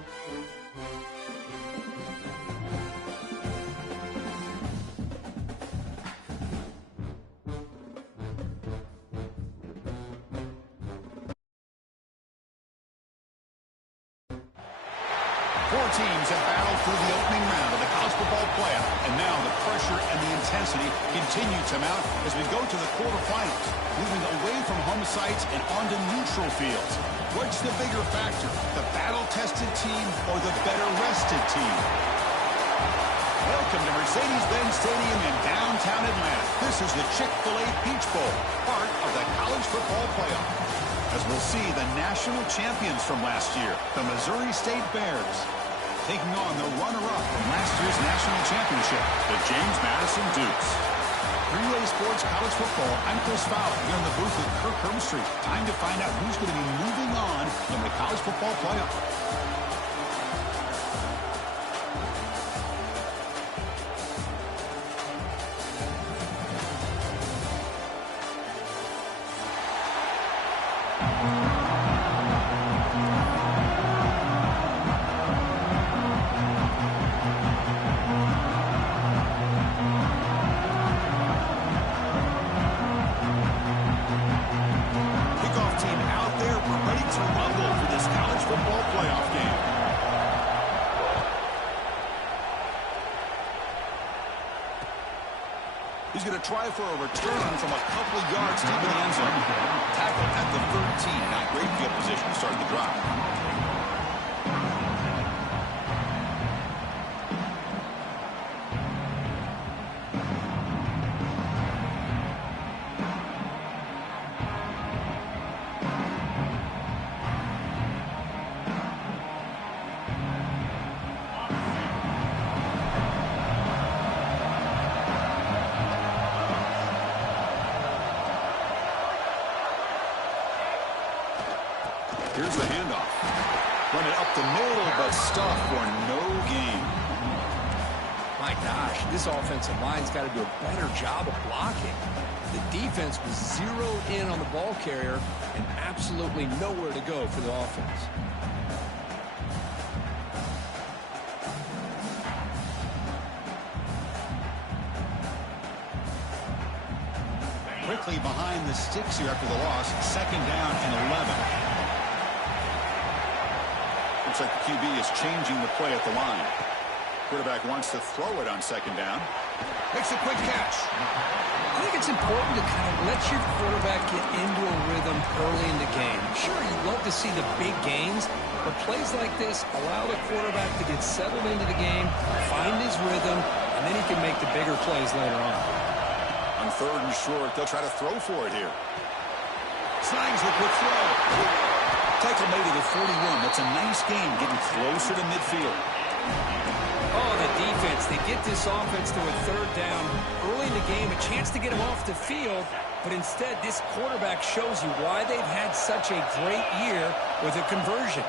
Four teams have battled through the opening round of the college football playoff, and now the pressure and the intensity continue to mount as we go to the quarterfinals, moving away from home sites and onto neutral fields. What's the bigger factor, the battle-tested team or the better-rested team? Welcome to Mercedes-Benz Stadium in downtown Atlanta. This is the Chick-fil-A Peach Bowl, part of the college football playoff. As we'll see the national champions from last year, the Missouri State Bears, taking on the runner-up from last year's national championship, the James Madison Dukes. Relay Sports College Football, I'm Chris Fowler here in the booth with Kirk Herbstreit. Time to find out who's going to be moving on in the college football playoff. He's going to try for a return from a couple of yards deep in the end zone. Tackle at the 13. Not great field position to start the drive. Here's the handoff. Run it up the middle, but stuffed for no gain. My gosh, this offensive line's got to do a better job of blocking. The defense was zeroed in on the ball carrier and absolutely nowhere to go for the offense. Quickly behind the sticks here after the loss. 2nd down and 11. Looks like the QB is changing the play at the line. Quarterback wants to throw it on 2nd down. Makes a quick catch. I think it's important to kind of let your quarterback get into a rhythm early in the game. Sure, you'd love to see the big gains, but plays like this allow the quarterback to get settled into the game, find his rhythm, and then he can make the bigger plays later on. On 3rd and short, they'll try to throw for it here. Snags the quick throw. Tackle made at the 41. That's a nice game, getting closer to midfield. Oh, the defense. They get this offense to a 3rd down early in the game, a chance to get him off the field, but instead this quarterback shows you why they've had such a great year with a conversion.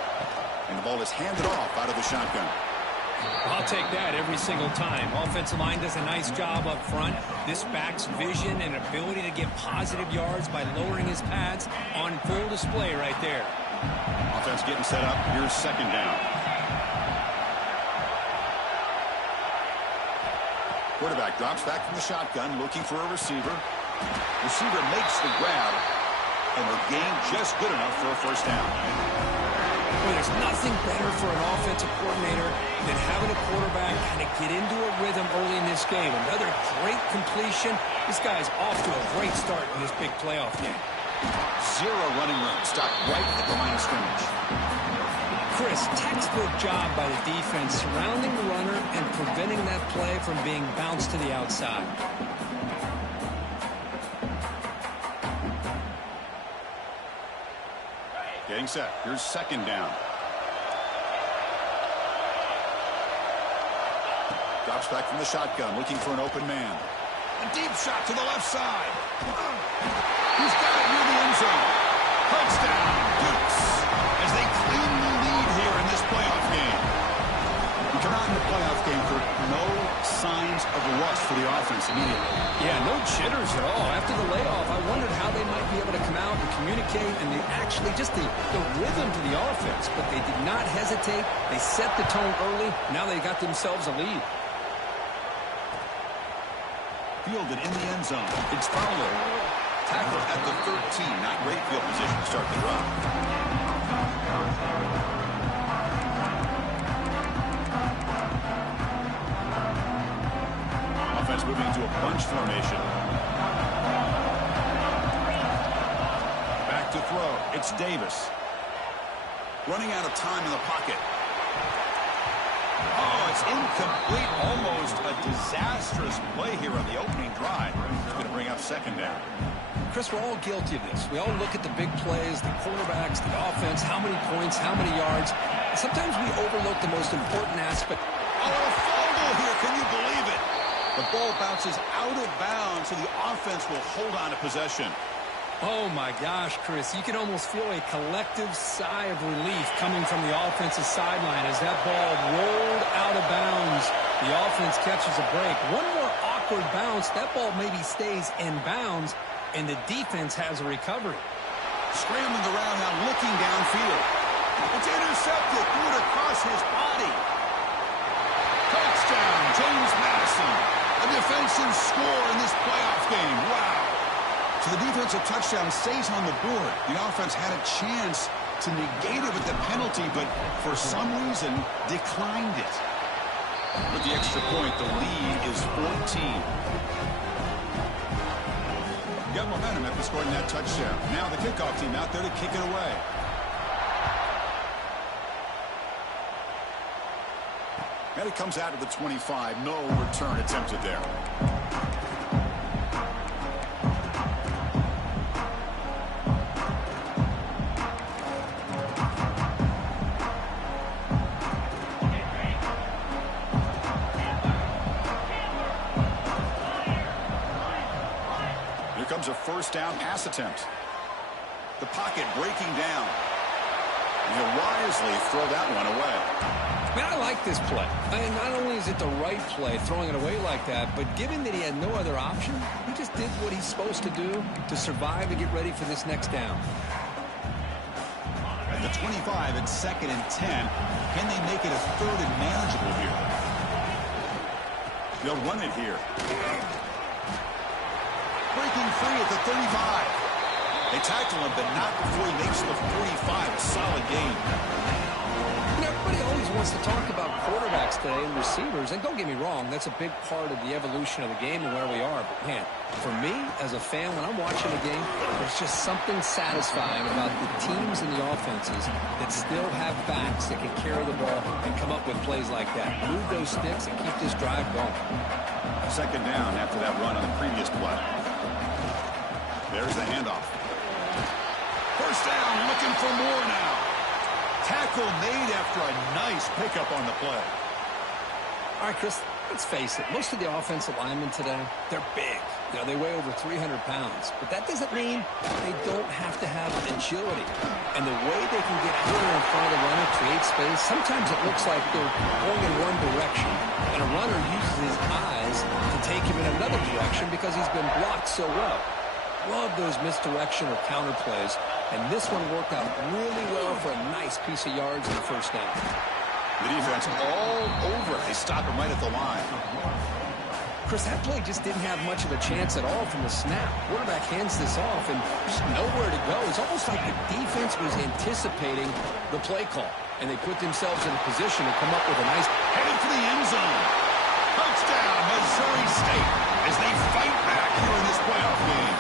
And the ball is handed off out of the shotgun. I'll take that every single time. Offensive line does a nice job up front. This back's vision and ability to get positive yards by lowering his pads on full display right there. Offense getting set up. Here's 2nd down. Quarterback drops back from the shotgun, looking for a receiver. Receiver makes the grab, and the gain just good enough for a 1st down. Well, there's nothing better for an offensive coordinator than having a quarterback kind of get into a rhythm early in this game. Another great completion. This guy's off to a great start in this big playoff game. 0 running room. Stopped right at the line of scrimmage. Chris, textbook job by the defense surrounding the runner and preventing that play from being bounced to the outside. Getting set. Here's 2nd down. Drops back from the shotgun, looking for an open man. A deep shot to the left side. He's got it near the end zone. Touchdown, Dukes, as they claim the lead here in this playoff game. We come out in the playoff game for no signs of rust for the offense immediately. Yeah, no jitters at all. After the layoff, I wondered how they might be able to come out and communicate, and they actually just the rhythm to the offense. But they did not hesitate. They set the tone early. Now they got themselves a lead. Fielded in the end zone. It's Fowler. Tackle at the 13. Not great field position to start the drive. Offense moving into a bunch formation. Back to throw. It's Davis. Running out of time in the pocket. Oh, it's incomplete. Almost a disastrous play here on the opening drive. It's going to bring up second down. Chris, we're all guilty of this. We all look at the big plays, the quarterbacks, the offense, how many points, how many yards. And sometimes we overlook the most important aspect. Oh, a fumble here. Can you believe it? The ball bounces out of bounds, so the offense will hold on to possession. Oh, my gosh, Chris. You can almost feel a collective sigh of relief coming from the offensive sideline as that ball rolled out of bounds. The offense catches a break. One more awkward bounce. That ball maybe stays in bounds, and the defense has a recovery. Scrambling around now, looking downfield. It's intercepted. Threw it across his body. Touchdown, James Madison. A defensive score in this playoff game. Wow. So the defensive touchdown stays on the board. The offense had a chance to negate it with the penalty, but for some reason declined it. With the extra point, the lead is 14. Got momentum after scoring that touchdown. Now the kickoff team out there to kick it away. And it comes out of the 25. No return attempted there. Here comes a first down pass attempt. The pocket breaking down. And he'll wisely throw that one away. Man, I like this play. And not only is it the right play, throwing it away like that, but given that he had no other option, he just did what he's supposed to do to survive and get ready for this next down. At the 25, it's 2nd and 10. Can they make it a 3rd and manageable here? They'll run it here. Breaking free at the 35. They tackle him, but not before he makes the 45. A solid gain. Everybody always wants to talk about quarterbacks today and receivers, and don't get me wrong, that's a big part of the evolution of the game and where we are. But, man, for me, as a fan, when I'm watching a game, there's just something satisfying about the teams and the offenses that still have backs that can carry the ball and come up with plays like that. Move those sticks and keep this drive going. Second down after that run on the previous play. There's the handoff. First down, looking for more now. Tackle made after a nice pickup on the play. All right, Chris, let's face it. Most of the offensive linemen today, they're big. You know, they weigh over 300 pounds. But that doesn't mean they don't have to have agility. And the way they can get out there in front of the runner, create space, sometimes it looks like they're going in one direction. And a runner uses his eyes to take him in another direction because he's been blocked so well. Love those misdirection or counter plays. And this one worked out really well for a nice piece of yards in the first down. The defense all over. They stop him right at the line. Chris, that play just didn't have much of a chance at all from the snap. Quarterback hands this off and just nowhere to go. It's almost like the defense was anticipating the play call. And they put themselves in a position to come up with a nice... Headed for the end zone. Touchdown, Missouri State, as they fight back here in this playoff game.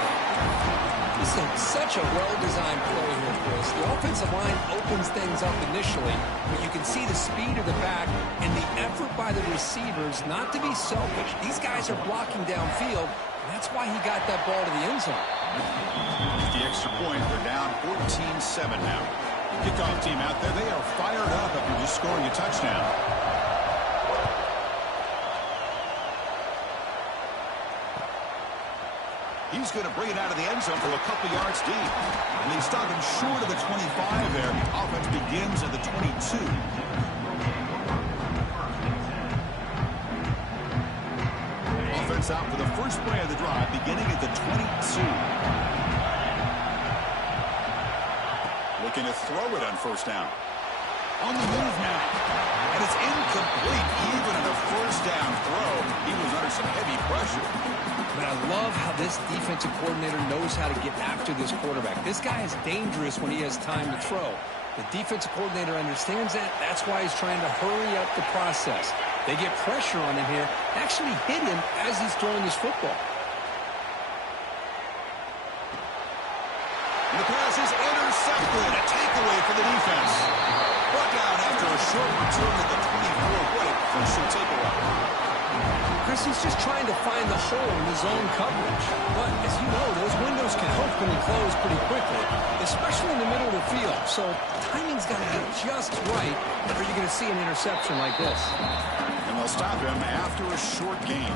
This is such a well-designed play here, Chris. The offensive line opens things up initially, but you can see the speed of the back and the effort by the receivers not to be selfish. These guys are blocking downfield, and that's why he got that ball to the end zone. With the extra point, they're down 14-7 now. Kickoff team out there, they are fired up after just scoring a touchdown. He's going to bring it out of the end zone from a couple yards deep. And they stop him short of the 25 there. The offense begins at the 22. offense out for the first play of the drive, beginning at the 22. Looking to throw it on first down. On the move now. And it's incomplete. Even in a first down throw, he was under some heavy pressure. But I love how this defensive coordinator knows how to get after this quarterback. This guy is dangerous when he has time to throw. The defensive coordinator understands that. That's why he's trying to hurry up the process. They get pressure on him here, actually hit him as he's throwing this football. And the pass is intercepted. A takeaway for the defense. Brought down after a short return at the 24. What a crucial takeaway. Chris, he's just trying to find the hole in his own coverage. But, as you know, those windows can hopefully close pretty quickly, especially in the middle of the field. So, timing's got to be just right, or you're going to see an interception like this. And they'll stop him after a short gain.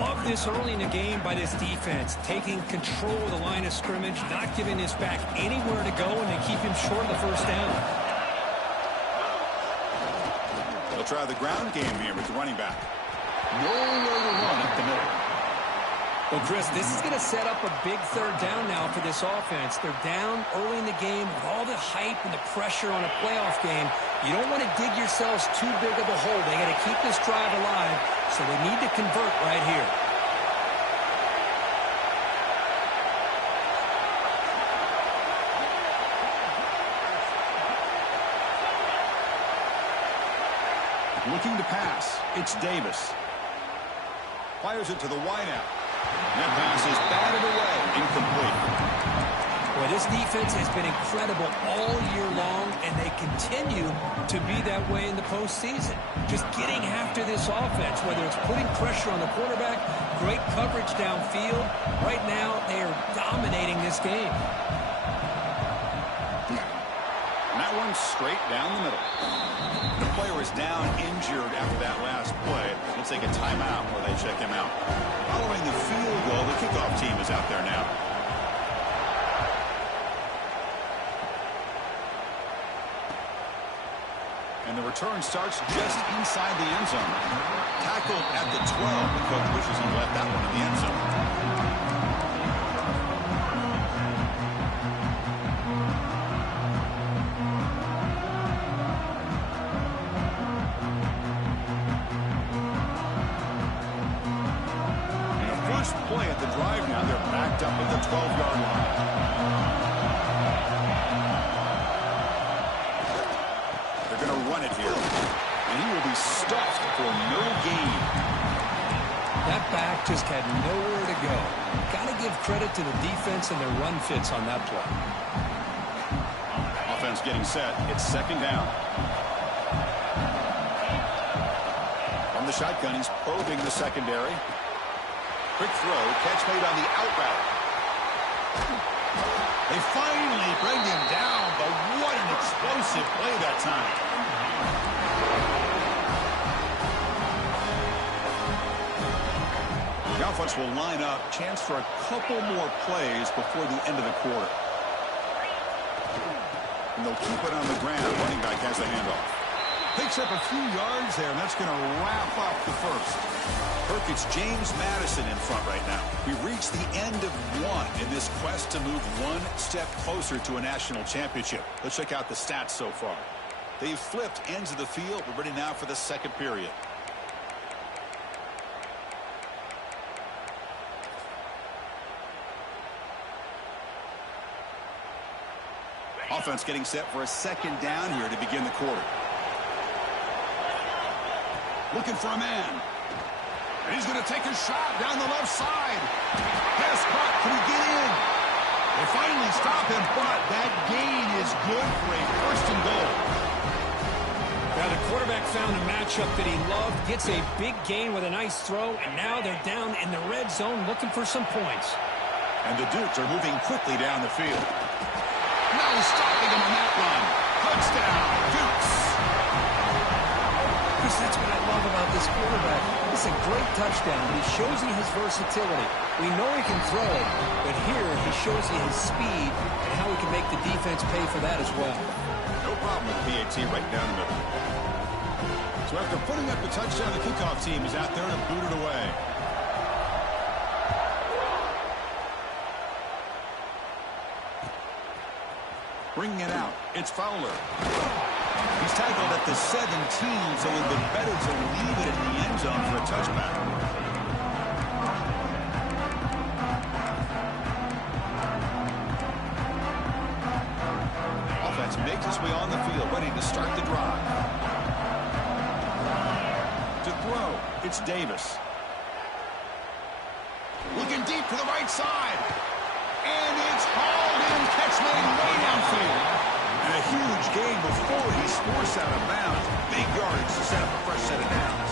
Love this early in the game by this defense, taking control of the line of scrimmage, not giving this back anywhere to go, and they keep him short of the first down. They'll try the ground game here with the running back. Nowhere to run up the middle. Well, Chris, this is going to set up a big third down now for this offense. They're down early in the game with all the hype and the pressure on a playoff game. You don't want to dig yourselves too big of a hole. They got to keep this drive alive, so they need to convert right here. Looking to pass. It's Davis. Fires it to the wideout. That pass is batted away. Incomplete. Boy, this defense has been incredible all year long, and they continue to be that way in the postseason. Just getting after this offense, whether it's putting pressure on the quarterback, great coverage downfield. Right now, they are dominating this game. And that one's straight down the middle. The player is down injured after that last play. We'll take a timeout while they check him out. Following the field goal, the kickoff team is out there now. And the return starts just inside the end zone. Tackled at the 12. The coach wishes he left that one in the end zone. Play at the drive now. They're backed up at the 12-yard line. They're going to run it here. And he will be stuffed for no gain. That back just had nowhere to go. Got to give credit to the defense and their run fits on that play. Offense getting set. It's second down. From the shotgun, he's probing the secondary. Quick throw, catch made on the out route. They finally bring him down, but what an explosive play that time. The offense will line up, chance for a couple more plays before the end of the quarter. And they'll keep it on the ground. Running back has a handoff. Picks up a few yards there, and that's going to wrap up the first. Kirk, it's James Madison in front right now. We reached the end of one in this quest to move one step closer to a national championship. Let's check out the stats so far. They've flipped ends of the field. We're ready now for the second period. Offense getting set for a second down here to begin the quarter. Looking for a man. And he's going to take a shot down the left side. Pass caught. Can he get in? They finally stop him, but that gain is good for a first and goal. Now the quarterback found a matchup that he loved, gets a big gain with a nice throw, and now they're down in the red zone looking for some points. And the Dukes are moving quickly down the field. Now he's stopping him on that run. Touchdown, Dukes. Chris, that's what I love about this quarterback. It's a great touchdown, but he shows you his versatility. We know he can throw it, but here he shows you his speed and how he can make the defense pay for that as well. No problem with PAT right down the middle. So after putting up the touchdown, the kickoff team is out there to boot it away. Bringing it out, it's Fowler. He's tackled at the 17, so it would have been better to leave it in the end zone for a touchback. Offense makes its way on the field, ready to start the drive. To throw, it's Davis. Looking deep to the right side. And it's hauled in, catch made way downfield. And a huge gain before he's forced out of bounds. Big yardage to set up a fresh set of downs.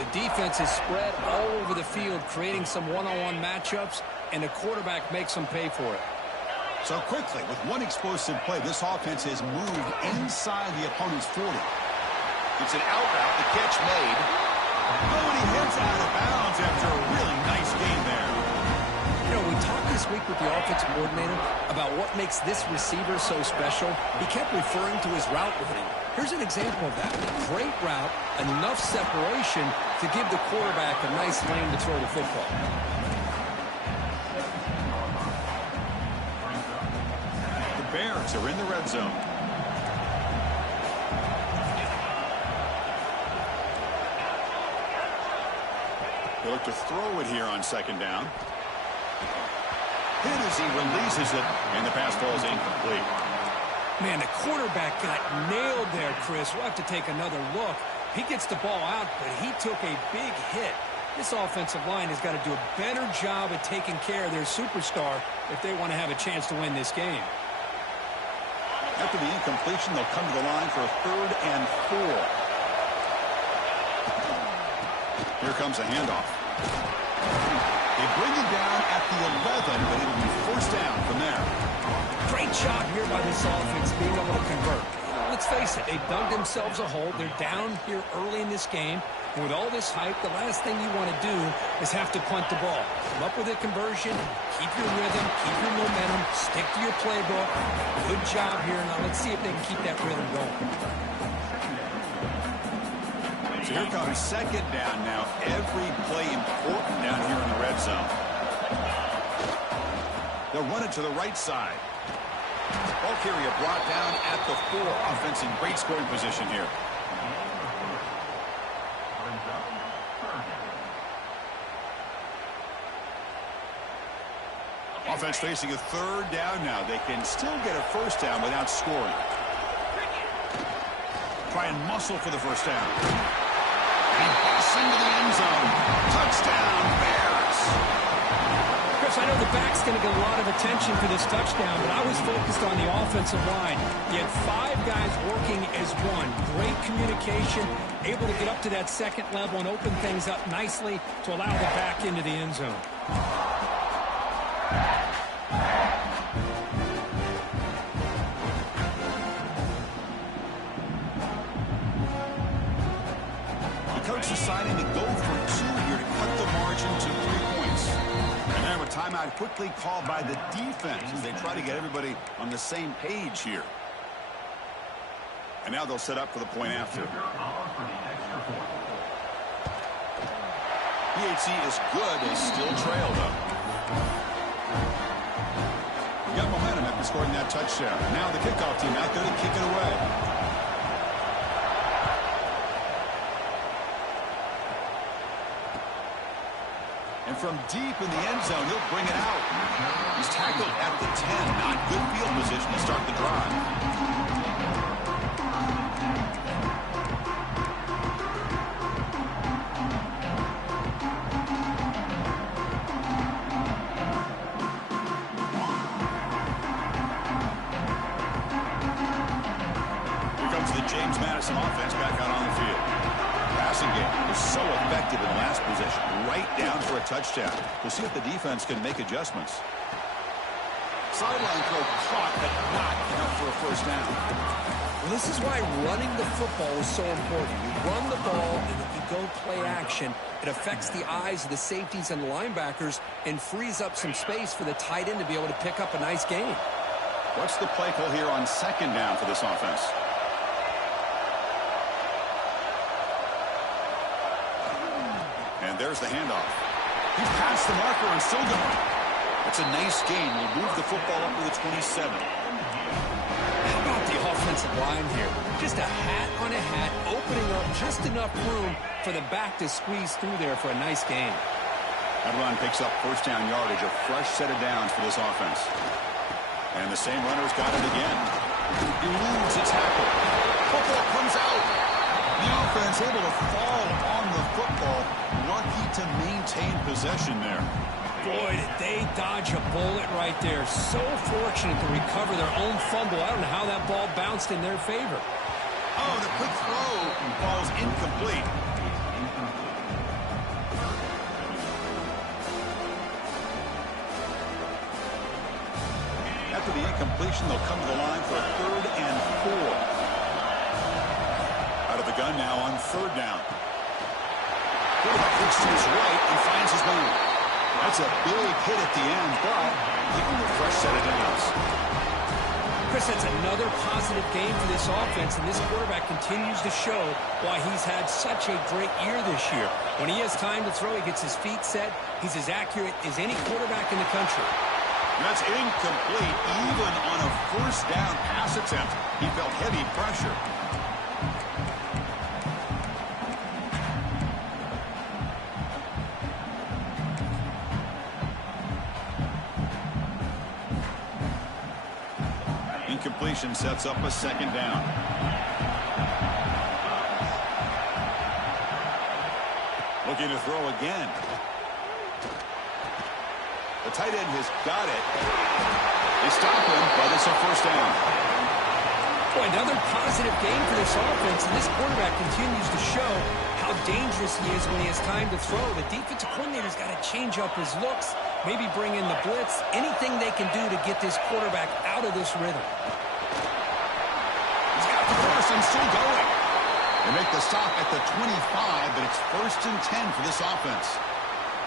The defense is spread all over the field, creating some one-on-one matchups, and the quarterback makes them pay for it. So quickly, with one explosive play, this offense has moved inside the opponent's 40. It's an out route, the catch made. Oh, and he heads out of bounds after a really nice gain there. You know, we talked this week with the offensive coordinator about what makes this receiver so special. He kept referring to his route running. Here's an example of that. Great route, enough separation to give the quarterback a nice lane to throw the football. The Bears are in the red zone. They look to throw it here on second down. Hit as he releases it, and the pass falls incomplete. Man, the quarterback got nailed there, Chris. We'll have to take another look. He gets the ball out, but he took a big hit. This offensive line has got to do a better job of taking care of their superstar if they want to have a chance to win this game. After the incompletion, they'll come to the line for a 3rd and 4. Here comes a handoff. They bring it down at the 11, but it'll be first down from there. Great job here by this offense being able to convert. Let's face it, they've dug themselves a hole. They're down here early in this game. And with all this hype, the last thing you want to do is have to punt the ball. Come up with a conversion, keep your rhythm, keep your momentum, stick to your playbook. Good job here. Now let's see if they can keep that rhythm going. So here comes second down now. Every play important down here in the red zone. They'll run it to the right side. Ball carrier brought down at the 4. Offense in great scoring position here. Offense facing a 3rd down now. They can still get a first down without scoring. Try and muscle for the first down. He busts into the end zone. Touchdown, Bears. Chris, I know the back's going to get a lot of attention for this touchdown, but I was focused on the offensive line. You had 5 guys working as one. Great communication, able to get up to that second level and open things up nicely to allow the back into the end zone. Deciding to go for 2 here to cut the margin to 3 points. And then a timeout quickly called by the defense as they try to get everybody on the same page here. And now they'll set up for the point after. BHC is good. They still trail, though. Got momentum after scoring that touchdown. Now the kickoff team out there to kick it away. And from deep in the end zone, he'll bring it out. He's tackled at the 10. Not good field position to start the drive. Here comes the James Madison offense back out on the field. Passing game was so effective in the last possession, right down for a touchdown. We'll see if the defense can make adjustments. Sideline throw caught, but not enough for a first down. Well, this is why running the football is so important. You run the ball, and if you go play action, it affects the eyes of the safeties and the linebackers and frees up some space for the tight end to be able to pick up a nice gain. What's the play call here on second down for this offense? And there's the handoff. He's past the marker and still going. That's a nice gain. Will move the football up to the 27. How about the offensive line here? Just a hat on a hat, opening up just enough room for the back to squeeze through there for a nice gain. That run picks up first down yardage, a fresh set of downs for this offense. And the same runner's got it again. Eludes a tackle. Football comes out. The offense able to fall on the football. Lucky to maintain possession there. Boy, did they dodge a bullet right there. So fortunate to recover their own fumble. I don't know how that ball bounced in their favor. Oh, the quick throw falls incomplete. After the incompletion, they'll come to the line for a 3rd and 4. Out of the gun now on 3rd down. Quarterback looks to his right and finds his man. That's a big hit at the end, but even a fresh set of downs. Chris, that's another positive game for this offense, and this quarterback continues to show why he's had such a great year this year. When he has time to throw, he gets his feet set. He's as accurate as any quarterback in the country. That's incomplete. Even on a 1st down pass attempt, he felt heavy pressure. Incompletion sets up a 2nd down. Looking to throw again. The tight end has got it. They stop him, but it's a 1st down. Boy, another positive game for this offense, and this quarterback continues to show how dangerous he is when he has time to throw. The defensive coordinator's got to change up his looks, maybe bring in the blitz, anything they can do to get this quarterback out of this rhythm. He's got the first and still going. They make the stop at the 25, but it's 1st and 10 for this offense.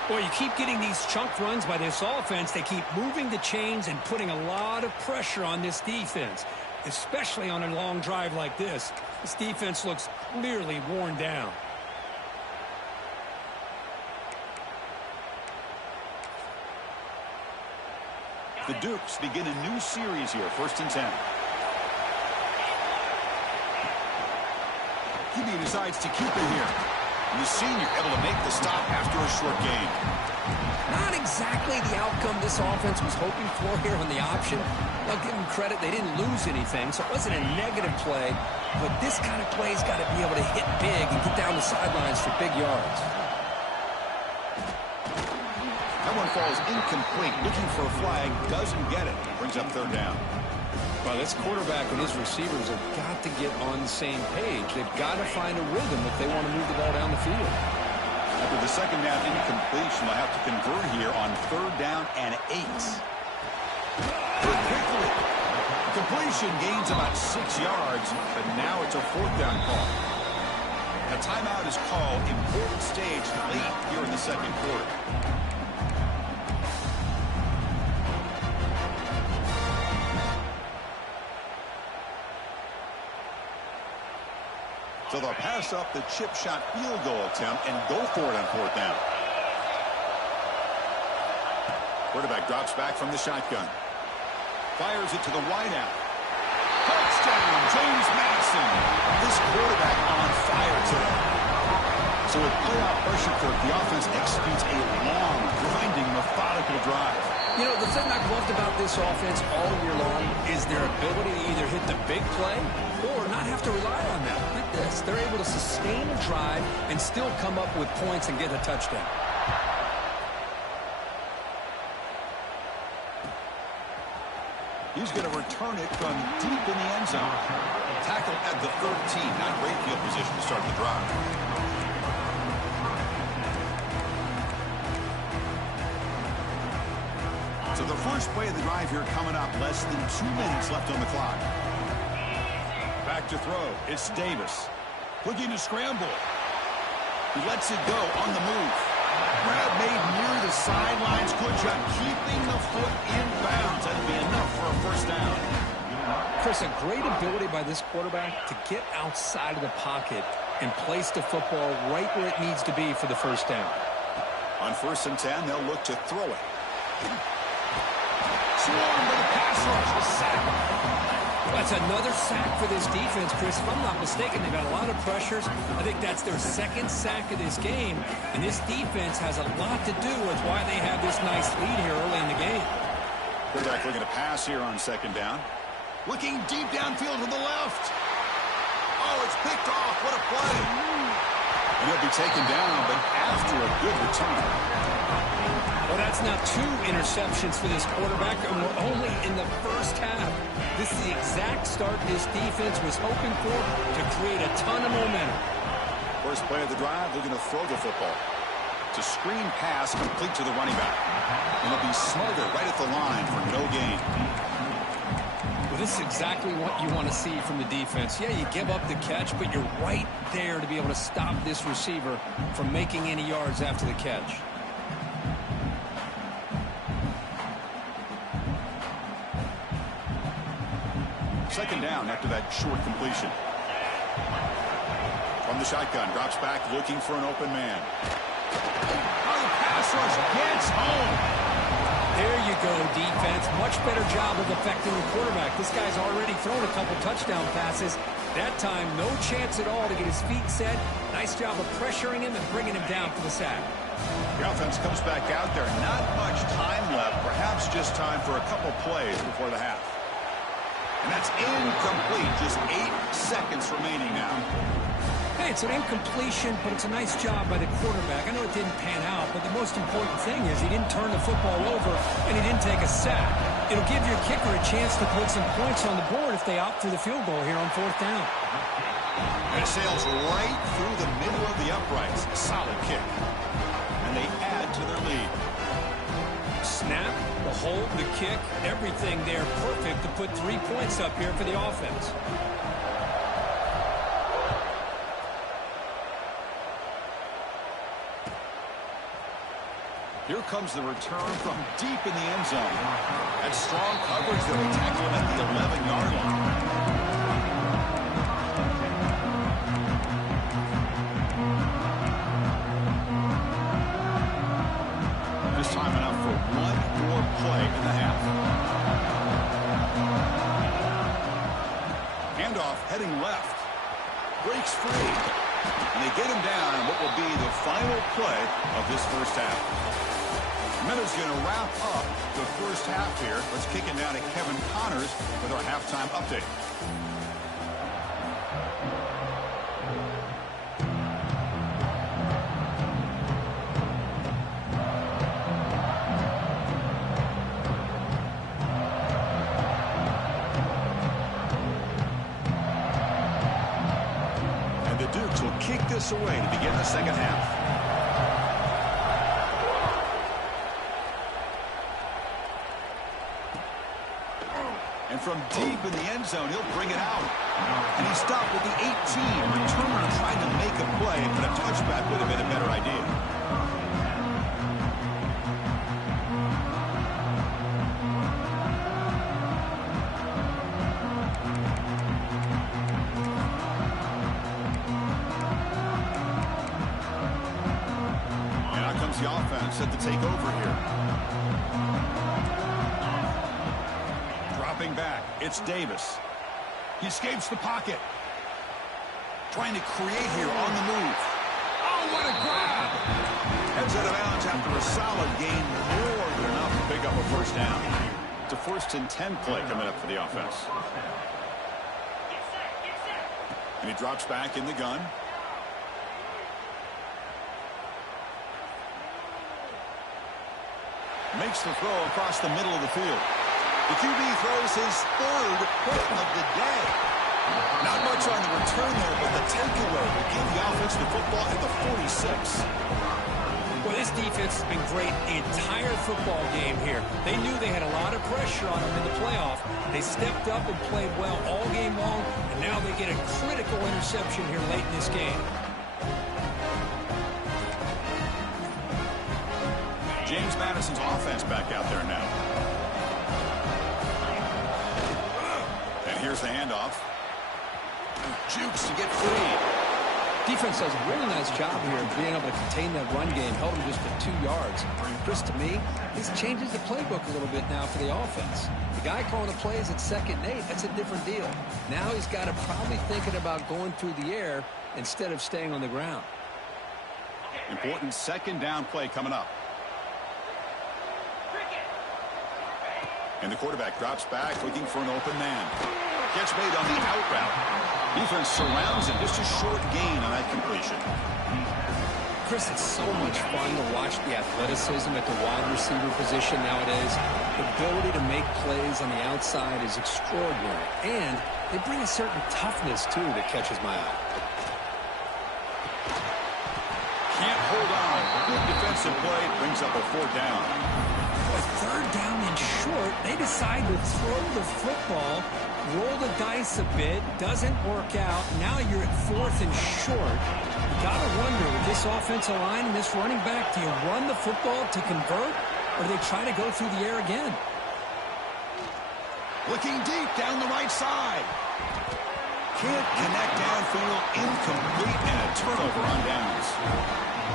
Boy, you keep getting these chunk runs by this offense. They keep moving the chains and putting a lot of pressure on this defense, especially on a long drive like this. This defense looks clearly worn down. The Dukes begin a new series here, 1st and 10. QB decides to keep it here. And the senior able to make the stop after a short gain. Not exactly the outcome this offense was hoping for here on the option. I'll give them credit, they didn't lose anything, so it wasn't a negative play. But this kind of play's got to be able to hit big and get down the sidelines for big yards. That one falls incomplete. Looking for a flag, doesn't get it. Brings up 3rd down. Well, this quarterback and his receivers have got to get on the same page. They've got to find a rhythm if they want to move the ball down the field. After the 2nd down incompletion, they'll have to convert here on 3rd down and 8. Quickly. Completion gains about 6 yards, but now it's a 4th down call. A timeout is called. Important stage late here in the 2nd quarter. So they'll pass up the chip shot field goal attempt and go for it on 4th down. Quarterback drops back from the shotgun. Fires it to the wideout. Touchdown, James Madison. This quarterback on fire today. So with playoff pressure, Kirk, the offense executes a long, grinding, methodical drive. You know, the thing I've loved about this offense all year long is their ability to either hit the big play or not have to rely on that. Look at this. They're able to sustain a drive and still come up with points and get a touchdown. He's going to return it from deep in the end zone. Tackle at the 13. Not great field position to start the drive. So the first play of the drive here coming up. Less than 2 minutes left on the clock. Back to throw. It's Davis. Looking to scramble. He lets it go on the move. Grab made near the sidelines. Good job keeping the foot in bounds. That'd be enough for a 1st down. Chris, a great ability by this quarterback to get outside of the pocket and place the football right where it needs to be for the 1st down. On 1st and 10, they'll look to throw it. Swarm with a pass rush, a sack. That's another sack for this defense, Chris. If I'm not mistaken, they've had a lot of pressures. I think that's their 2nd sack of this game. And this defense has a lot to do with why they have this nice lead here early in the game. Quarterback looking to pass here on 2nd down. Looking deep downfield to the left. Oh, it's picked off. What a play. And he'll be taken down, but after a good return. Well, that's now 2 interceptions for this quarterback, and we're only in the first half. This is the exact start this defense was hoping for to create a ton of momentum. First play of the drive, looking to throw the football. It's a screen pass complete to the running back. And it'll be smothered right at the line for no gain. Well, this is exactly what you want to see from the defense. Yeah, you give up the catch, but you're right there to be able to stop this receiver from making any yards after the catch. Second down after that short completion. From the shotgun, drops back looking for an open man. Oh, the pass rush gets home. There you go, defense. Much better job of affecting the quarterback. This guy's already thrown a couple touchdown passes. That time, no chance at all to get his feet set. Nice job of pressuring him and bringing him down for the sack. The offense comes back out there. Not much time left. Perhaps just time for a couple plays before the half. And that's incomplete. Just 8 seconds remaining now. Hey, it's an incompletion, but it's a nice job by the quarterback. I know it didn't pan out, but the most important thing is he didn't turn the football over and he didn't take a sack. It'll give your kicker a chance to put some points on the board if they opt for the field goal here on 4th down. And it sails right through the middle of the uprights. Solid kick. And they add to their lead. Snap, the hold, the kick, everything there perfect to put 3 points up here for the offense. Here comes the return from deep in the end zone. That strong coverage that we tackle him at the 11-yard line. This time enough for one more play in the half. Handoff heading left. Breaks free. And they get him down on what will be the final play of this first half. Miller's going to wrap up the first half here. Let's kick it down to Kevin Connors with our halftime update. And the Dukes will kick this away to begin the second half. And from deep in the end zone, he'll bring it out. And he stopped with the 18. Returner trying to make a play, but a touchback would have been a better idea. And out comes the offense set to take over here. Back. It's Davis. He escapes the pocket. Trying to create here on the move. Oh, what a grab! Heads out of bounds after a solid gain, more than enough to pick up a first down. It's a 1st and 10 play coming up for the offense. And he drops back in the gun. Makes the throw across the middle of the field. The QB throws his 3rd hit of the day. Not much on the return there, but the takeaway will give the offense the football at the 46. Well, this defense has been great the entire football game here. They knew they had a lot of pressure on them in the playoff. They stepped up and played well all game long, and now they get a critical interception here late in this game. James Madison's offense back out there now. And here's the handoff. Jukes to get free. Defense does a really nice job here of being able to contain that run game, held him just to 2 yards. Chris, to me, this changes the playbook a little bit now for the offense. The guy calling the plays at 2nd and 8, that's a different deal. Now he's got to probably thinking about going through the air instead of staying on the ground. Important 2nd down play coming up. And the quarterback drops back looking for an open man. Catch made on the out route. Defense surrounds him. Just a short gain on that completion. Chris, it's so much fun to watch the athleticism at the wide receiver position nowadays. The ability to make plays on the outside is extraordinary. And they bring a certain toughness, too, that catches my eye. Can't hold on. Good defensive play. Brings up a 4th down. A 3rd down and short. They decide to throw the football, roll the dice a bit, doesn't work out. Now you're at 4th and short. You got to wonder, with this offensive line and this running back, do you run the football to convert, or do they try to go through the air again? Looking deep down the right side. Can't connect downfield. Incomplete, and a turnover on downs.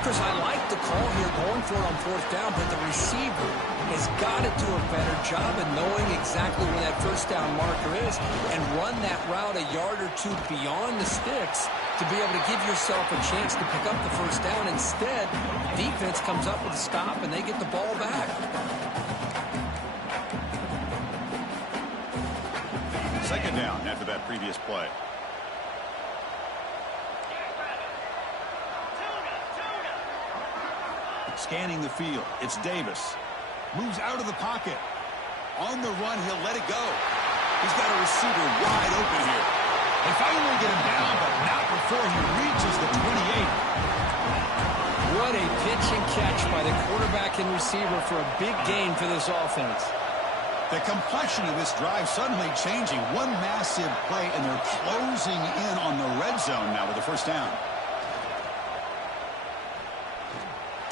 Chris, I like the call here going for it on 4th down, but the receiver has got to do a better job of knowing exactly where that 1st down marker is and run that route a yard or 2 beyond the sticks to be able to give yourself a chance to pick up the 1st down. Instead, the defense comes up with a stop and they get the ball back. 2nd down after that previous play. Scanning the field. It's Davis. Moves out of the pocket. On the run, he'll let it go. He's got a receiver wide open here. They finally get him down, but not before he reaches the 28. What a pitch and catch by the quarterback and receiver for a big gain for this offense. The complexion of this drive suddenly changing. One massive play, and they're closing in on the red zone now with the 1st down.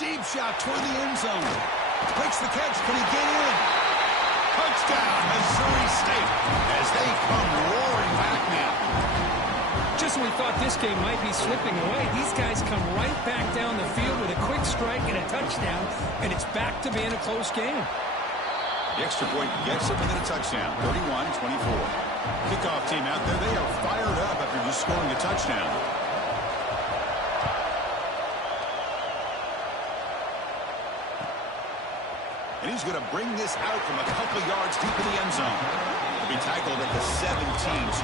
Deep shot toward the end zone. Makes the catch. Can he get in? Touchdown, Missouri State, as they come roaring back now. Just when we thought this game might be slipping away, these guys come right back down the field with a quick strike and a touchdown, and it's back to being a close game. The extra point gets it within a touchdown, 31-24. Kickoff team out there, they are fired up after just scoring a touchdown. And he's going to bring this out from a couple yards deep in the end zone. He'll be tackled at the 17.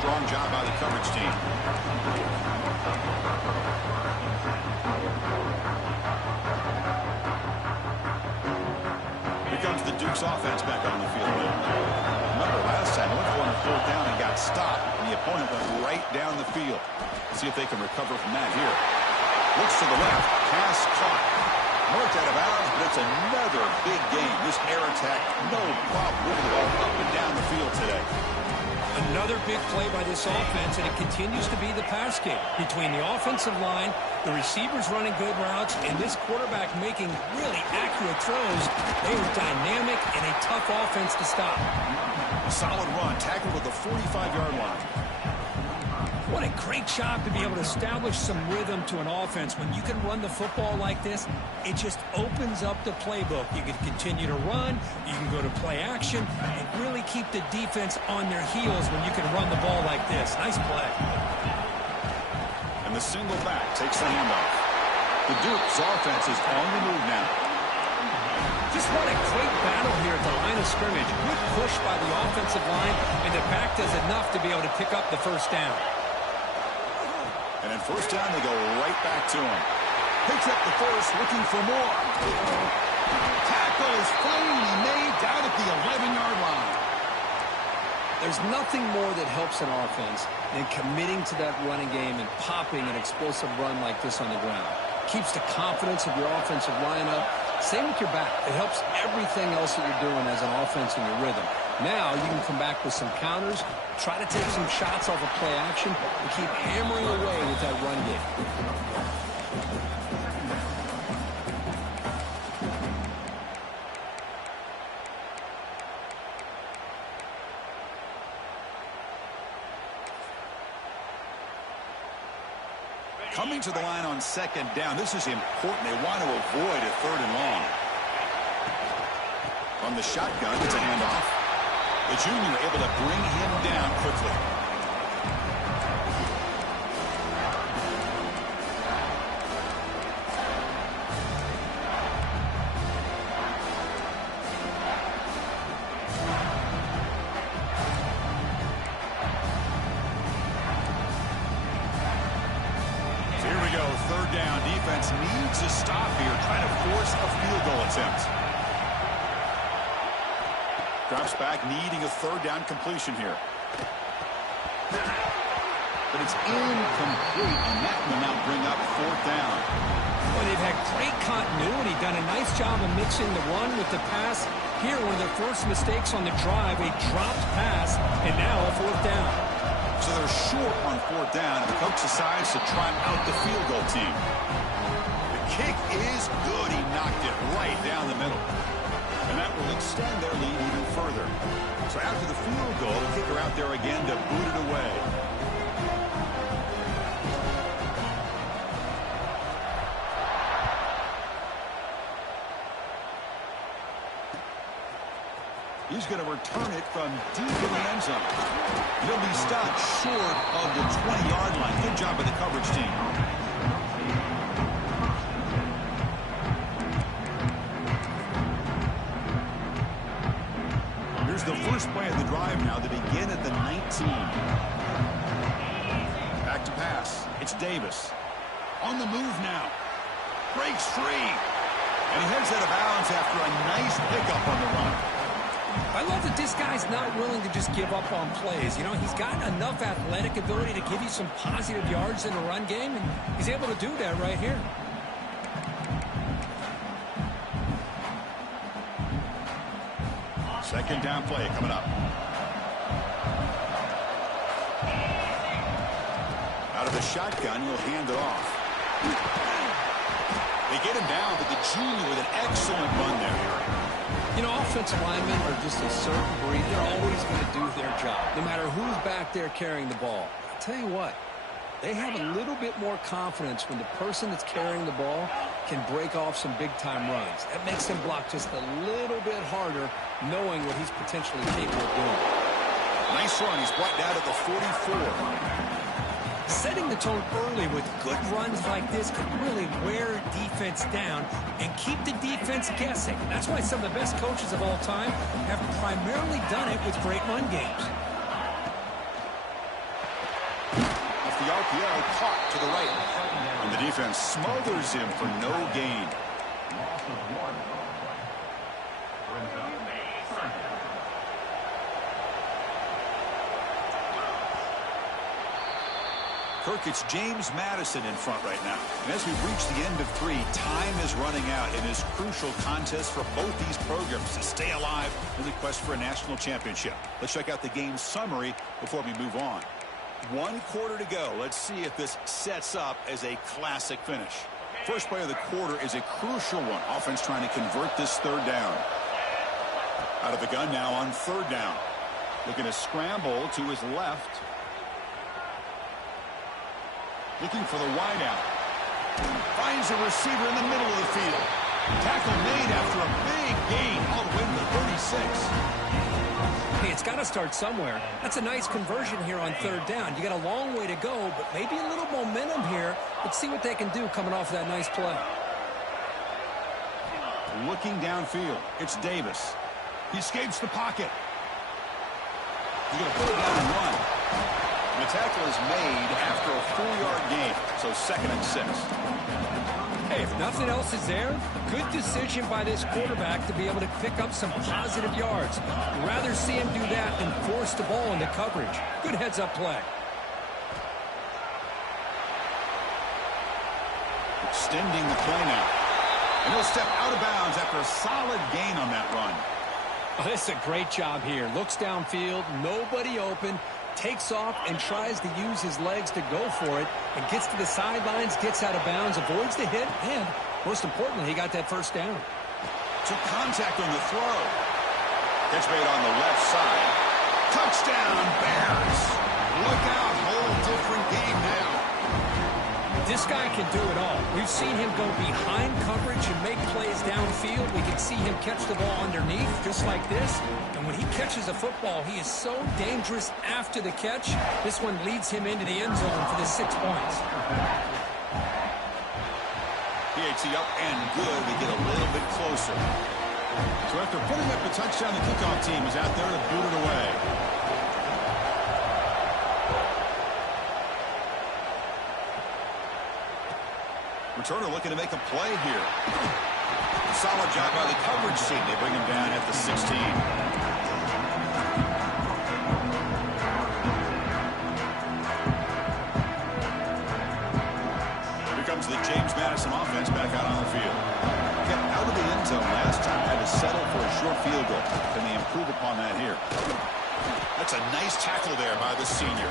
Strong job by the coverage team. Here comes the Duke's offense back on the field now. Remember, last time, went for on 4th down and got stopped. And the opponent went right down the field. Let's see if they can recover from that here. Looks to the left. Pass caught. Marked out of bounds, but it's another big game. This air attack, no problem moving the ball up and down the field today. Another big play by this offense, and it continues to be the pass game. Between the offensive line, the receivers running good routes, and this quarterback making really accurate throws, they are dynamic and a tough offense to stop. A solid run, tackled at the 45-yard line. What a great job to be able to establish some rhythm to an offense. When you can run the football like this, it just opens up the playbook. You can continue to run, you can go to play action, and really keep the defense on their heels when you can run the ball like this. Nice play. And the single back takes the handoff. The Duke's offense is on the move now. Just what a great battle here at the line of scrimmage. Good push by the offensive line, and the back does enough to be able to pick up the 1st down. And in 1st down, they go right back to him. Picks up the 1st, looking for more. Tackle is finally made down at the 11-yard line. There's nothing more that helps an offense than committing to that running game and popping an explosive run like this on the ground. Keeps the confidence of your offensive line up. Same with your back. It helps everything else that you're doing as an offense in your rhythm. Now you can come back with some counters, try to take some shots off of play action, and keep hammering away with that run game. Coming to the line on second down. This is important. They want to avoid a third and long. From the shotgun, it's a handoff. The junior able to bring him down quickly. Here we go, third down. Defense needs a stop here, trying to force a field goal attempt. Drops back, needing a third down completion here. But it's incomplete, and that will now bring up fourth down. Well, they've had great continuity, done a nice job of mixing the run with the pass. Here, one of their first mistakes on the drive, a dropped pass, and now a fourth down. So they're short on fourth down, and the coach decides to try out the field goal team. The kick is good. He knocked it right down the middle. And that will extend their lead even further. So after the field goal, the kicker out there again to boot it away. He's going to return it from deep in the end zone. He'll be stopped short of the 20-yard line. Good job by the coverage team. Here's the first play of the drive now to begin at the 19. Back to pass. It's Davis. On the move now. Breaks free. And he heads out of bounds after a nice pickup on the run. I love that this guy's not willing to just give up on plays. You know, he's got enough athletic ability to give you some positive yards in the run game, and he's able to do that right here. Second down play coming up. Out of the shotgun, he'll hand it off. They get him down, but the junior with an excellent run there. You know, offensive linemen are just a certain breed. They're always going to do their job, no matter who's back there carrying the ball. I'll tell you what, they have a little bit more confidence when the person that's carrying the ball can break off some big-time runs. That makes them block just a little bit harder, knowing what he's potentially capable of doing. Nice run. He's brought down at the 44. Setting the tone early with good runs like this can really wear defense down and keep the defense guessing. That's why some of the best coaches of all time have primarily done it with great run games. Off the RPO, caught to the right. And the defense smothers him for no gain. Kirk, it's James Madison in front right now. And as we've reached the end of 3, time is running out in this crucial contest for both these programs to stay alive in the quest for a national championship. Let's check out the game summary before we move on. 1 quarter to go. Let's see if this sets up as a classic finish. First play of the quarter is a crucial one. Offense trying to convert this third down. Out of the gun now on third down. Looking to scramble to his left. Looking for the wideout. Finds a receiver in the middle of the field. Tackle made after a big gain all the way to the 36. Hey, it's got to start somewhere. That's a nice conversion here on third down. You got a long way to go, but maybe a little momentum here. Let's see what they can do coming off that nice play. Looking downfield. It's Davis. He escapes the pocket. He's going to put it down and run. The tackle is made after a 4-yard gain, so 2nd and 6. Hey, if nothing else is there, good decision by this quarterback to be able to pick up some positive yards. I'd rather see him do that than force the ball into coverage. Good heads-up play. Extending the play now. And he'll step out of bounds after a solid gain on that run. Oh, this is a great job here. Looks downfield, nobody open. Takes off and tries to use his legs to go for it and gets to the sidelines, gets out of bounds, avoids the hit, and most importantly, he got that first down. Took contact on the throw. Catch made on the left side. Touchdown, Bears. Look out, whole different game now. This guy can do it all. We've seen him go behind coverage and make plays downfield. We can see him catch the ball underneath, just like this. And when he catches a football, he is so dangerous after the catch. This one leads him into the end zone for the 6 points. PAT up and good. We get a little bit closer. So after putting up the touchdown, the kickoff team is out there to boot it away. Returner looking to make a play here. Solid job by the coverage team. They bring him down at the 16. Here comes the James Madison offense back out on the field. Got out of the end zone last time. Had to settle for a short field goal. Can they improve upon that here? That's a nice tackle there by the senior.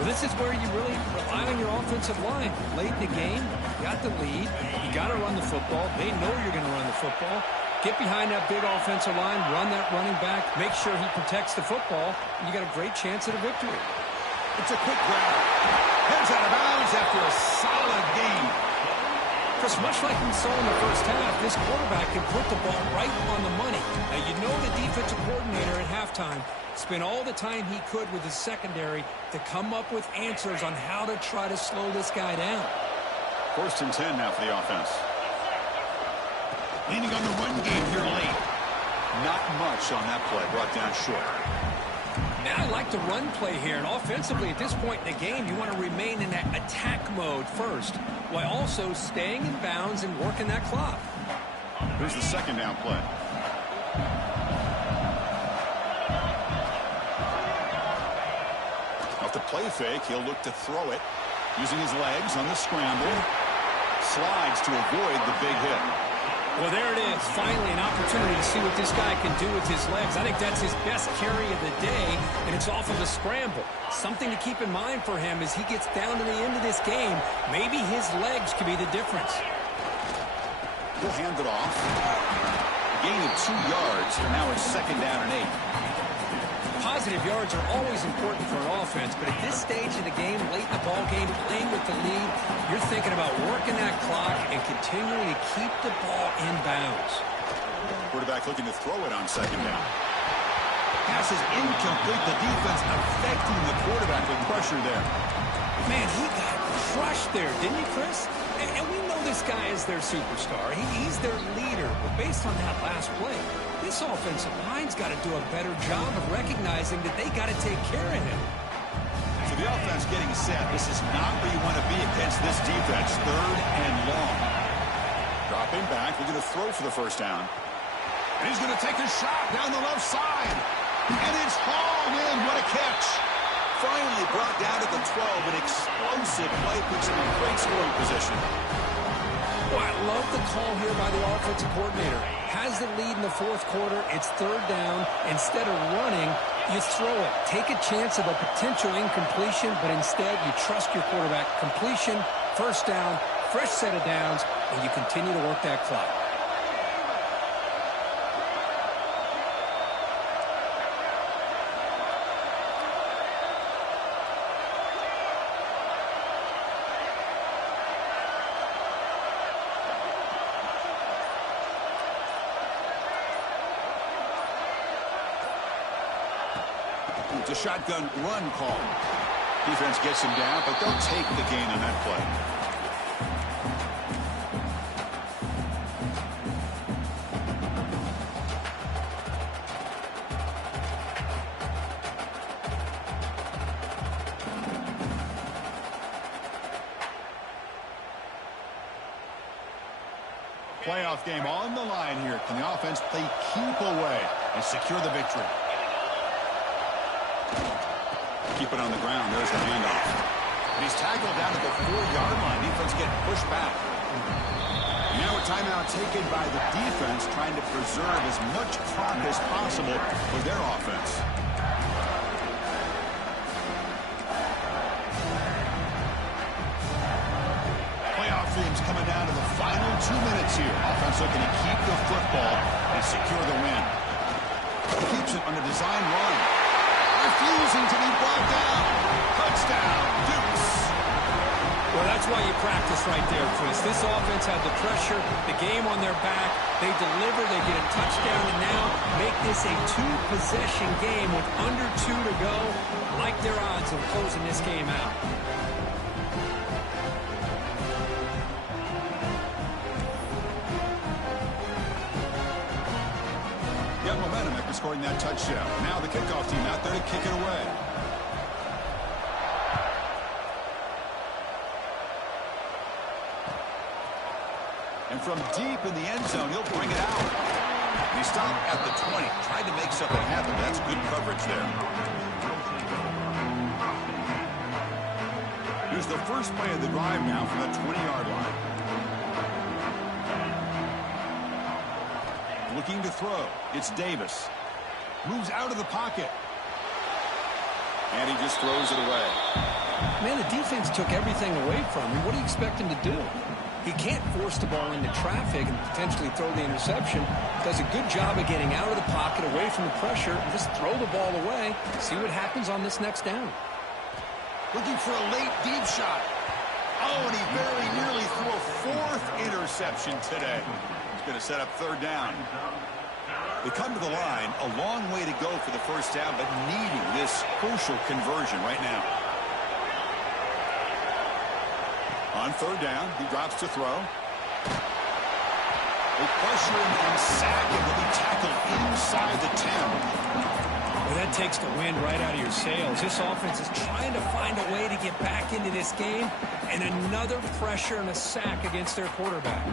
Well, this is where you really rely on your offensive line. Late in the game, you got the lead. You got to run the football. They know you're going to run the football. Get behind that big offensive line, run that running back, make sure he protects the football, and you got a great chance at a victory. It's a quick grab. Heads out of bounds after a solid gain. Chris, much like we saw in the first half, this quarterback can put the ball right on the money. Now, you know the defensive coordinator at halftime spent all the time he could with his secondary to come up with answers on how to try to slow this guy down. 1st and 10 now for the offense. Leaning on the run game here late. Not much on that play. Brought down short. Now I like the run play here, and offensively at this point in the game, you want to remain in that attack mode first, while also staying in bounds and working that clock. Here's the 2nd down play. Off the play fake, he'll look to throw it. Using his legs on the scramble. Slides to avoid the big hit. Well, there it is. Finally, an opportunity to see what this guy can do with his legs. I think that's his best carry of the day, and it's off of a scramble. Something to keep in mind for him as he gets down to the end of this game. Maybe his legs could be the difference. He'll hand it off. A gain of 2 yards, and now it's 2nd down and 8. Positive yards are always important for an offense, but at this stage of the game, late in the ball game, playing with the lead, you're thinking about working that clock and continuing to keep the ball in bounds. Quarterback looking to throw it on 2nd down. Pass is incomplete. The defense affecting the quarterback with pressure there. Man, he got crushed there, didn't he, Chris? And we know this guy is their superstar. He's their leader. But based on that last play, this offensive line's got to do a better job of recognizing that they got to take care of him. So the offense getting set. This is not where you want to be against this defense. 3rd and long. Dropping back. We're going to throw for the 1st down. And he's going to take a shot down the left side. And it's hauled in. What a catch. Finally brought down to the 12. An explosive play puts him in great scoring position. Well, I love the call here by the offensive coordinator. Has the lead in the 4th quarter. It's 3rd down. Instead of running, you throw it. Take a chance of a potential incompletion, but instead you trust your quarterback. Completion, 1st down, fresh set of downs, and you continue to work that clock. It's a shotgun run call. Defense gets him down, but they'll take the gain on that play. Playoff game on the line here. Can the offense play keep away and secure the victory? Keep it on the ground. There's the handoff. And he's tackled down at the 4-yard line. Defense getting pushed back. Now a timeout taken by the defense, trying to preserve as much clock as possible for their offense. Playoff themes coming down to the final 2 minutes here. Offense looking to keep the football and secure the win. Keeps it on a design run. Refusing to be brought down. Touchdown, Dukes. Well, that's why you practice right there, Chris. This offense had the pressure, the game on their back. They deliver, they get a touchdown, and now make this a two-possession game with under 2 to go. Like their odds of closing this game out. Got momentum after scoring that touchdown. Now the kickoff team out there to kick it away. And from deep in the end zone, he'll bring it out. He stopped at the 20, tried to make something happen. That's good coverage there. Here's the first play of the drive now from the 20-yard line. Looking to throw. It's Davis. Moves out of the pocket. And he just throws it away. Man, the defense took everything away from him. What do you expect him to do? He can't force the ball into traffic and potentially throw the interception. Does a good job of getting out of the pocket, away from the pressure, and just throw the ball away. See what happens on this next down. Looking for a late deep shot. Oh, and he very nearly threw a 4th interception today. He's going to set up 3rd down. They come to the line, a long way to go for the first down, but needing this crucial conversion right now. On 3rd down, he drops to throw. They pressure him and sack him. He'll be tackled inside the 10. Well, that takes the wind right out of your sails. This offense is trying to find a way to get back into this game, and another pressure and a sack against their quarterback.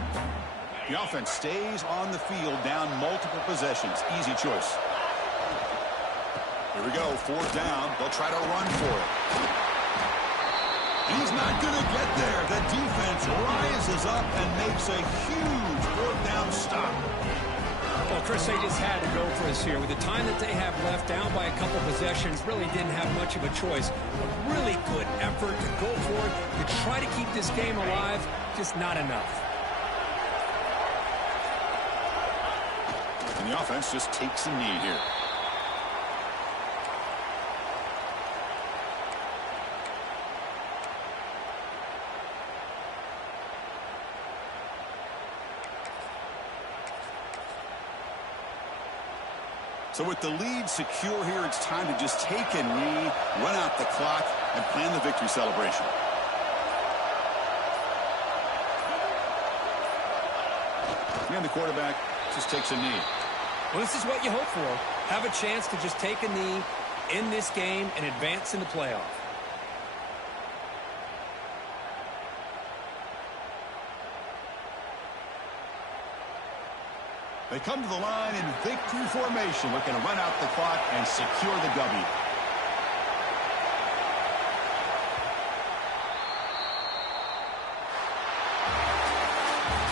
The offense stays on the field down multiple possessions. Easy choice. Here we go, 4th down. They'll try to run for it. He's not going to get there. The defense rises up and makes a huge 4th down stop. Well, Chris, they just had to go for us here. With the time that they have left, down by a couple possessions, really didn't have much of a choice. A really good effort to go for it, to try to keep this game alive, just not enough. And the offense just takes a knee here. So with the lead secure here, it's time to just take a knee, run out the clock, and plan the victory celebration. And the quarterback just takes a knee. Well, this is what you hope for. Have a chance to just take a knee in this game and advance in the playoff. They come to the line in victory formation, looking to run out the clock and secure the W.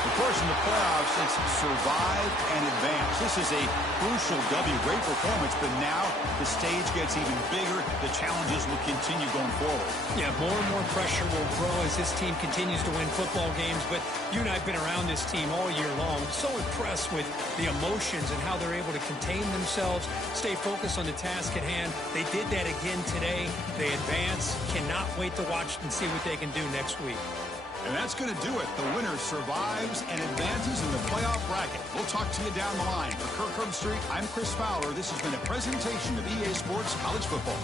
Of course, in the playoffs, it's survive and advance. This is a crucial W. Great performance, but now the stage gets even bigger. The challenges will continue going forward. Yeah, more and more pressure will grow as this team continues to win football games. But you and I have been around this team all year long. So impressed with the emotions and how they're able to contain themselves, stay focused on the task at hand. They did that again today. They advance. Cannot wait to watch and see what they can do next week. And that's going to do it. The winner survives and advances in the playoff bracket. We'll talk to you down the line. For Kirk Herbstreit, I'm Chris Fowler. This has been a presentation of EA Sports College Football.